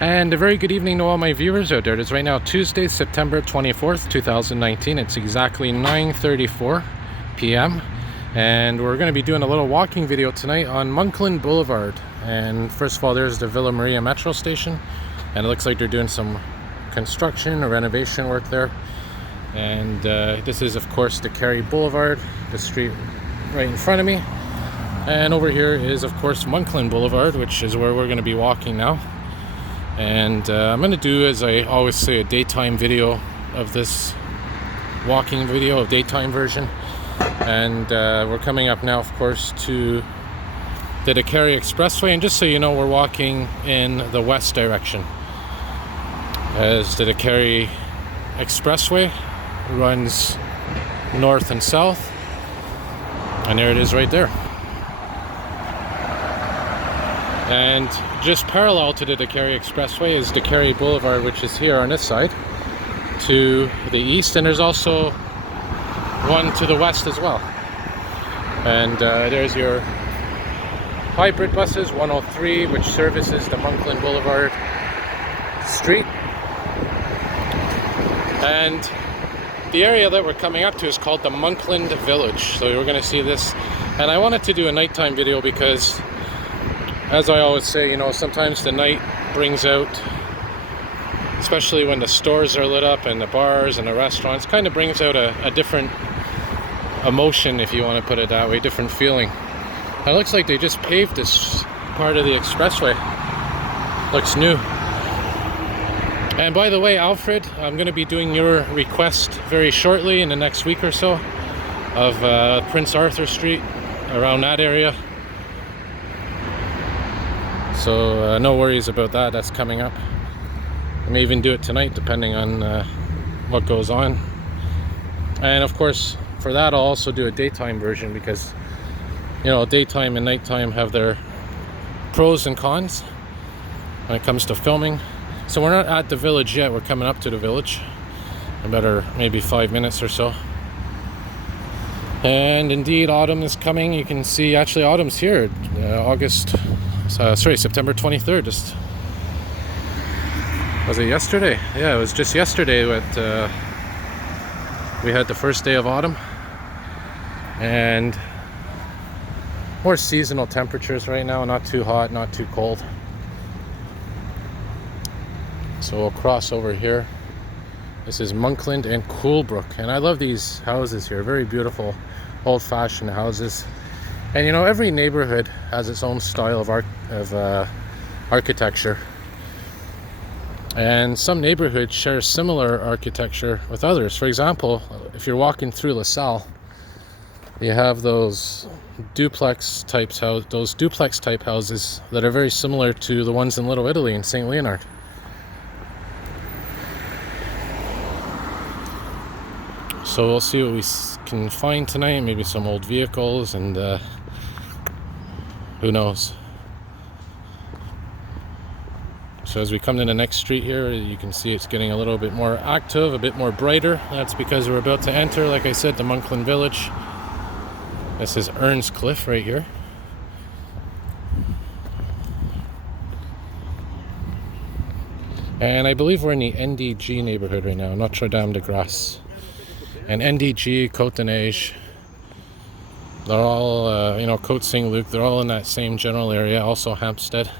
And a very good evening to all my viewers out there. It is right now Tuesday, September 24th, 2019. It's exactly 9:34 p.m. And we're going to be doing a little walking video tonight on Monkland Boulevard. And first of all, there's the Villa Maria metro station. And it looks like they're doing some construction or renovation work there. And this is, of course, the Carey Boulevard, the street right in front of me. And over here is, of course, Monkland Boulevard, which is where we're going to be walking now. And I'm going to do, as I always say, a daytime video of this walking video, a daytime version. And we're coming up now, of course, to the Carey Expressway. And just so you know, we're walking in the west direction, as the Carey Expressway runs north and south. And there it is right there. And just parallel to the Carey Expressway is the Carey Boulevard, which is here on this side to the east, and there's also one to the west as well. And there's your hybrid buses, 103, which services the Monkland Boulevard street. And the area that we're coming up to is called the Monkland Village. So we're going to see this, and I wanted to do a nighttime video because, as I always say, you know, sometimes the night brings out, especially when the stores are lit up and the bars and the restaurants, kind of brings out a different emotion, if you want to put it that way, different feeling. And it looks like they just paved this part of the expressway. Looks new. And by the way, Alfred, I'm going to be doing your request very shortly in the next week or so of Prince Arthur Street, around that area. So no worries about that, that's coming up. I may even do it tonight depending on what goes on. And of course, for that I'll also do a daytime version because, you know, daytime and nighttime have their pros and cons when it comes to filming. So we're not at the village yet, we're coming up to the village. Another maybe 5 minutes or so. And indeed, autumn is coming. You can see, actually autumn's here, September 23rd. Just, was it yesterday? Yeah, it was just yesterday that we had the first day of autumn. And more seasonal temperatures right now, not too hot, not too cold. So we'll cross over here. This is Monkland and Coolbrook, and I love these houses here. Very beautiful, old-fashioned houses. And you know, every neighborhood has its own style of architecture. And some neighborhoods share similar architecture with others. For example, if you're walking through LaSalle, you have those duplex type houses that are very similar to the ones in Little Italy in St. Leonard. So we'll see what we can find tonight. Maybe some old vehicles, and who knows. So as we come to the next street here, you can see it's getting a little bit more active, a bit more brighter. That's because we're about to enter, like I said, the Monkland Village. This is Ern's Cliff right here. And I believe we're in the NDG neighborhood right now, Notre Dame de Grace. And NDG, Côte de Neige, they're all, Côte Saint-Luc, they're all in that same general area, also Hampstead.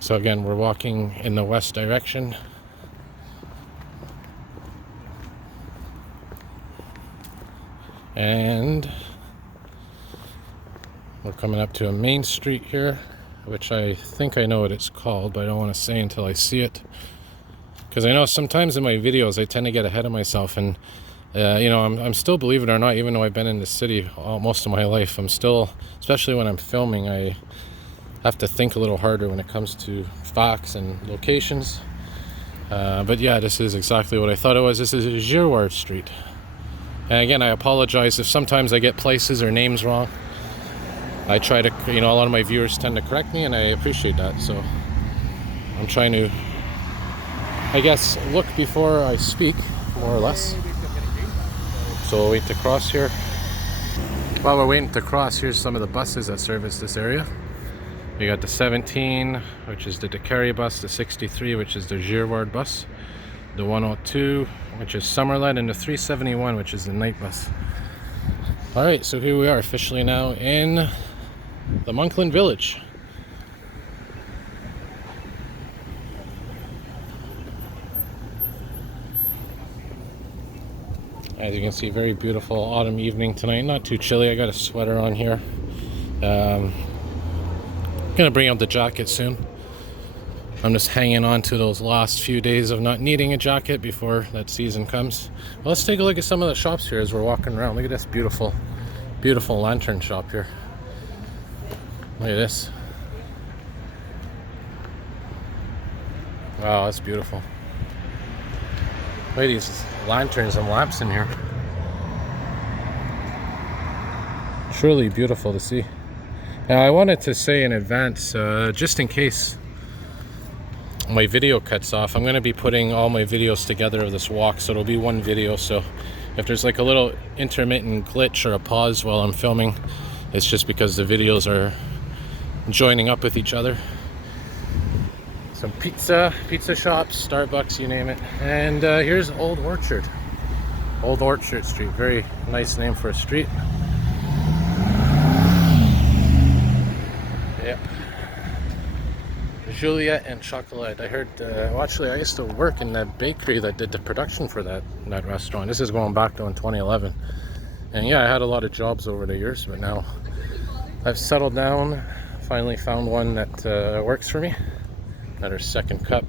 So again, we're walking in the west direction. And we're coming up to a main street here, which I think I know what it's called, but I don't want to say until I see it. Because I know sometimes in my videos I tend to get ahead of myself, and I'm still, believe it or not, even though I've been in the city most of my life, I'm still, especially when I'm filming, I have to think a little harder when it comes to facts and locations. But yeah, this is exactly what I thought it was. This is Girard Street. And again, I apologize if sometimes I get places or names wrong. I try to, a lot of my viewers tend to correct me, and I appreciate that. So I'm trying to, I guess, look before I speak, more or less. So we'll wait to cross here. While we're waiting to cross, here's some of the buses that service this area. We got the 17, which is the Dakari bus, the 63, which is the Girard bus, the 102, which is Summerlet, and the 371, which is the night bus. Alright, so here we are officially now in the Monkland Village. As you can see, very beautiful autumn evening tonight. Not too chilly. I got a sweater on here. Gonna bring out the jacket soon. I'm just hanging on to those last few days of not needing a jacket before that season comes. Well, let's take a look at some of the shops here as we're walking around. Look at this beautiful, beautiful lantern shop here. Look at this. Wow, that's beautiful. Look at these lanterns and lamps in here. Truly beautiful to see. Now, I wanted to say in advance, just in case my video cuts off, I'm going to be putting all my videos together of this walk, so it'll be one video. So if there's like a little intermittent glitch or a pause while I'm filming, it's just because the videos are joining up with each other. Some pizza shops, Starbucks, you name it. And here's Old Orchard Street. Very nice name for a street. Yep. Juliet and Chocolate. I heard, well, actually I used to work in that bakery that did the production for that restaurant. This is going back to in 2011. And yeah, I had a lot of jobs over the years, but now I've settled down. Finally found one that works for me. Another second cup.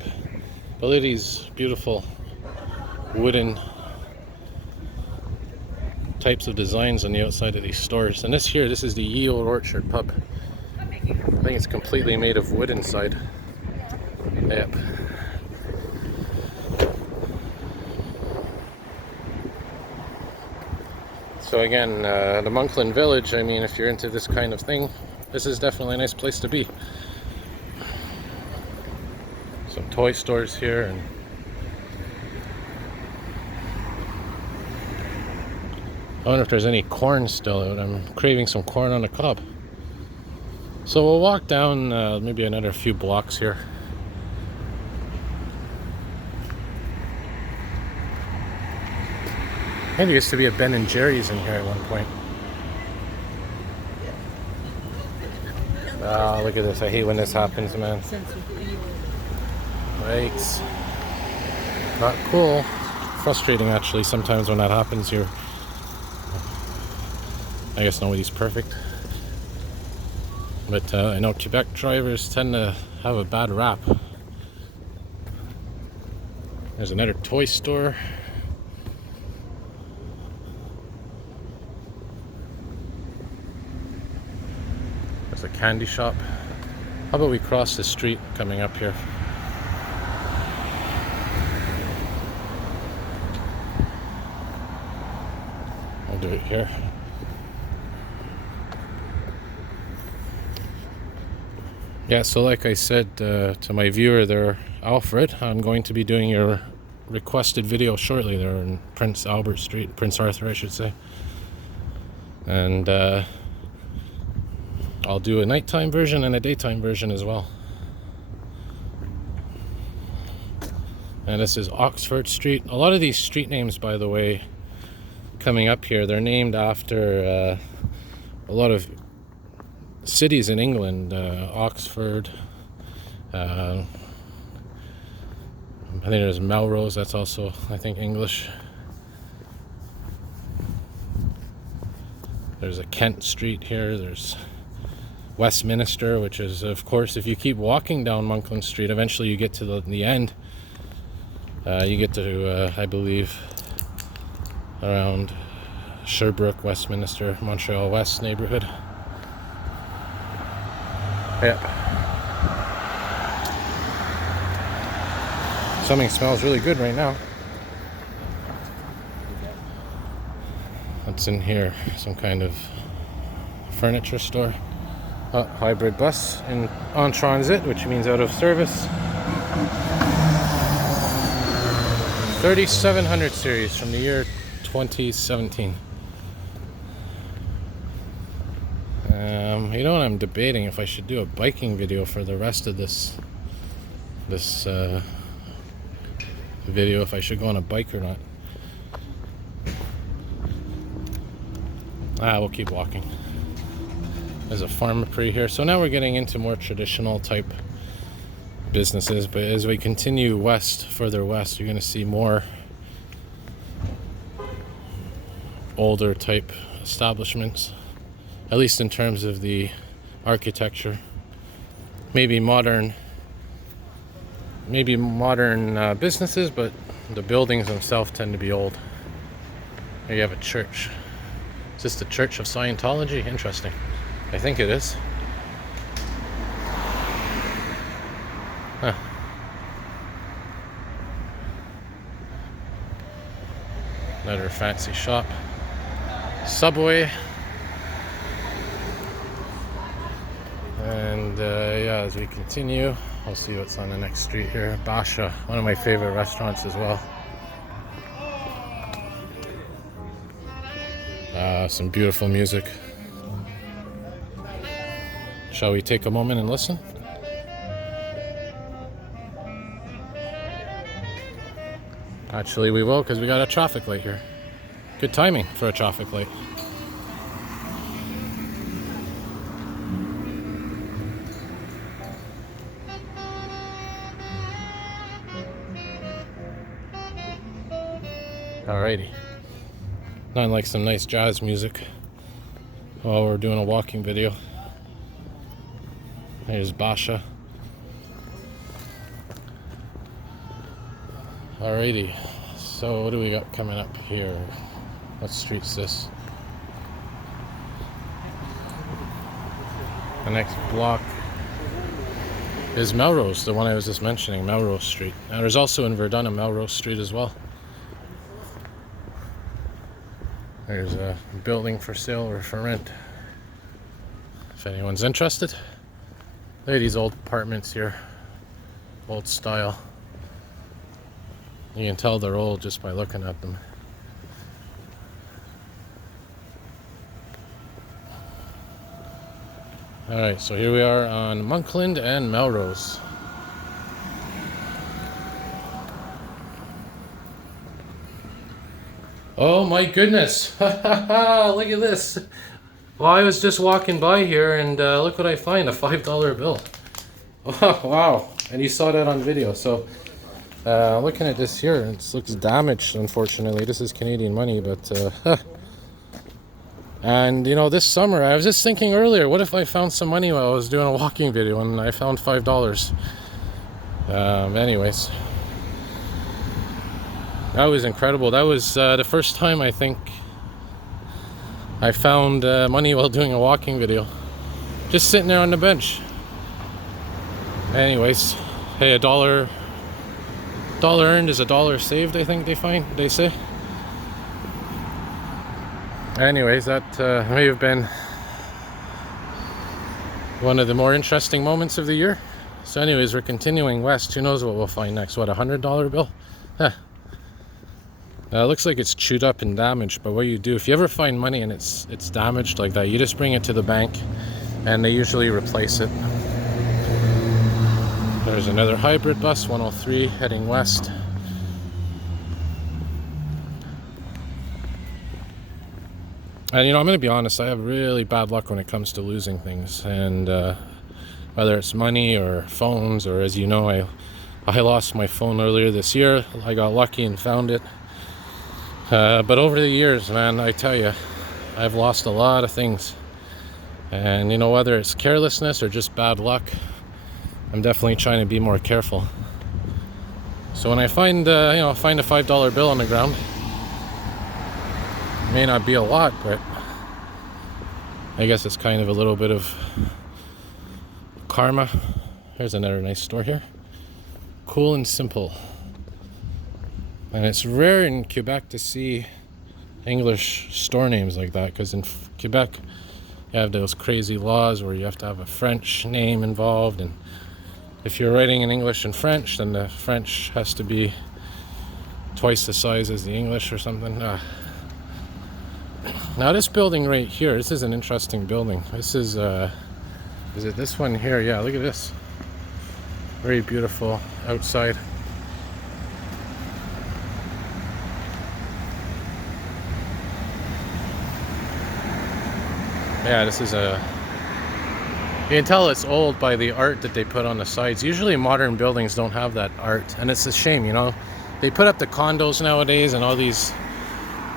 But look at these beautiful wooden types of designs on the outside of these stores. And this is the Ye Old Orchard pub. I think it's completely made of wood inside. Yep. So again, the Monkland Village, I mean, if you're into this kind of thing, this is definitely a nice place to be. Some toy stores here, and I wonder if there's any corn still out. I'm craving some corn on the cob. So we'll walk down maybe another few blocks here. I think there used to be a Ben and Jerry's in here at one point. Ah, look at this. I hate when this happens, man. Right. Not cool. Frustrating, actually, sometimes when that happens here. I guess nobody's perfect. But I know Quebec drivers tend to have a bad rap. There's another toy store. There's a candy shop. How about we cross the street coming up here? I'll do it here. Yeah, so like I said to my viewer there, Alfred, I'm going to be doing your requested video shortly there in Prince Arthur, I should say. And I'll do a nighttime version and a daytime version as well. And this is Oxford Street. A lot of these street names, by the way, coming up here, they're named after a lot of cities in England. Oxford, I think there's Melrose, that's also, I think, English. There's a Kent Street here. There's Westminster, which is, of course, if you keep walking down Monkland Street, eventually you get to the end. You get to, I believe, around Sherbrooke, Westminster, Montreal West neighborhood. Yep. Something smells really good right now. What's in here? Some kind of furniture store. Hybrid bus on transit, which means out of service. 3700 series from the year 2017. You know what, I'm debating if I should do a biking video for the rest of this video, if I should go on a bike or not. We'll keep walking. There's a pharmacy here. So now we're getting into more traditional type businesses, but as we continue west, further west, you're going to see more older type establishments, at least in terms of the architecture. Maybe modern businesses, but the buildings themselves tend to be old. Here you have a church. Is this the Church of Scientology? Interesting. I think it is. Huh. Another fancy shop. Subway. And yeah, as we continue, I'll see what's on the next street here. Basha, one of my favorite restaurants as well. Some beautiful music. Shall we take a moment and listen? Actually, we will, because we got a traffic light here. Good timing for a traffic light. Alrighty. Nothing like some nice jazz music while we're doing a walking video. Here's Basha. Alrighty. So what do we got coming up here? What street's this? The next block is Melrose, the one I was just mentioning, Melrose Street. Now there's also in Verdun a Melrose Street as well. There's a building for sale or for rent, if anyone's interested. Look at these old apartments here, old style. You can tell they're old just by looking at them. Alright, so here we are on Monkland and Melrose. Oh my goodness! Look at this! Well, I was just walking by here and look what I find, a $5 bill. Oh, wow, and you saw that on video. So looking at this here, it looks damaged, unfortunately. This is Canadian money, but and you know, this summer I was just thinking earlier, what if I found some money while I was doing a walking video and I found $5? Anyways, that was incredible. That was the first time I think I found money while doing a walking video, just sitting there on the bench. Anyways, hey, a dollar earned is a dollar saved, I think they say. Anyways, that may have been one of the more interesting moments of the year. So anyways, we're continuing west. Who knows what we'll find next? What, a $100 bill? Huh. It looks like it's chewed up and damaged, but what you do, if you ever find money and it's damaged like that, you just bring it to the bank and they usually replace it. There's another hybrid bus, 103, heading west. And you know, I'm going to be honest, I have really bad luck when it comes to losing things. And whether it's money or phones, or as you know, I lost my phone earlier this year. I got lucky and found it. But over the years, man, I tell you, I've lost a lot of things. And you know, whether it's carelessness or just bad luck, I'm definitely trying to be more careful. So when I find a $5 bill on the ground, it may not be a lot, but I guess it's kind of a little bit of karma. Here's another nice store here. Cool and simple. And it's rare in Quebec to see English store names like that, because in Quebec you have those crazy laws where you have to have a French name involved, and if you're writing in English and French, then the French has to be twice the size as the English or something. Now this building right here, this is an interesting building. This is it this one here? Yeah, look at this. Very beautiful outside. Yeah, this is a... You can tell it's old by the art that they put on the sides. Usually modern buildings don't have that art, and it's a shame, you know. They put up the condos nowadays and all these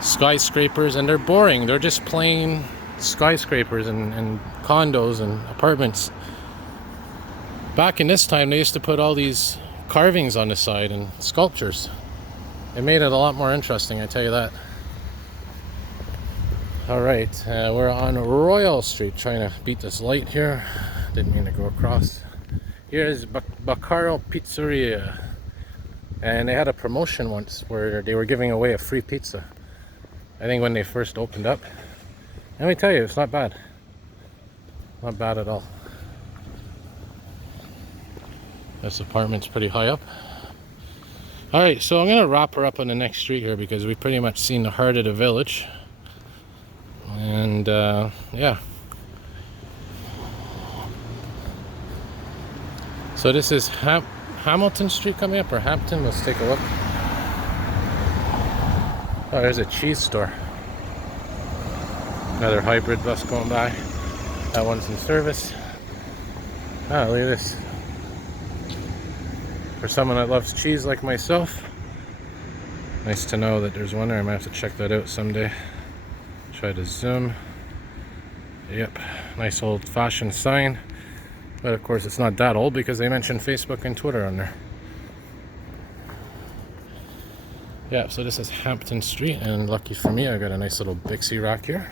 skyscrapers, and they're boring. They're just plain skyscrapers and condos and apartments. Back in this time, they used to put all these carvings on the side and sculptures. It made it a lot more interesting, I tell you that. Alright, we're on Royal Street trying to beat this light here. Didn't mean to go across. Here's Baccaro Pizzeria. And they had a promotion once where they were giving away a free pizza. I think when they first opened up. Let me tell you, it's not bad. Not bad at all. This apartment's pretty high up. Alright, so I'm going to wrap her up on the next street here because we've pretty much seen the heart of the village. And yeah. So this is Hamilton Street coming up, or Hampton. Let's take a look. Oh, there's a cheese store. Another hybrid bus going by. That one's in service. Ah, look at this. For someone that loves cheese like myself, nice to know that there's one there. I might have to check that out someday. Try to zoom. Yep, nice old-fashioned sign. But of course it's not that old because they mentioned Facebook and Twitter on there. Yeah, so this is Hampton Street, and lucky for me I got a nice little Bixie rack here,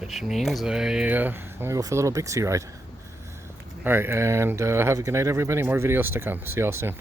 which means I'm gonna go for a little Bixie ride. Alright, and have a good night everybody. More videos to come. See y'all soon.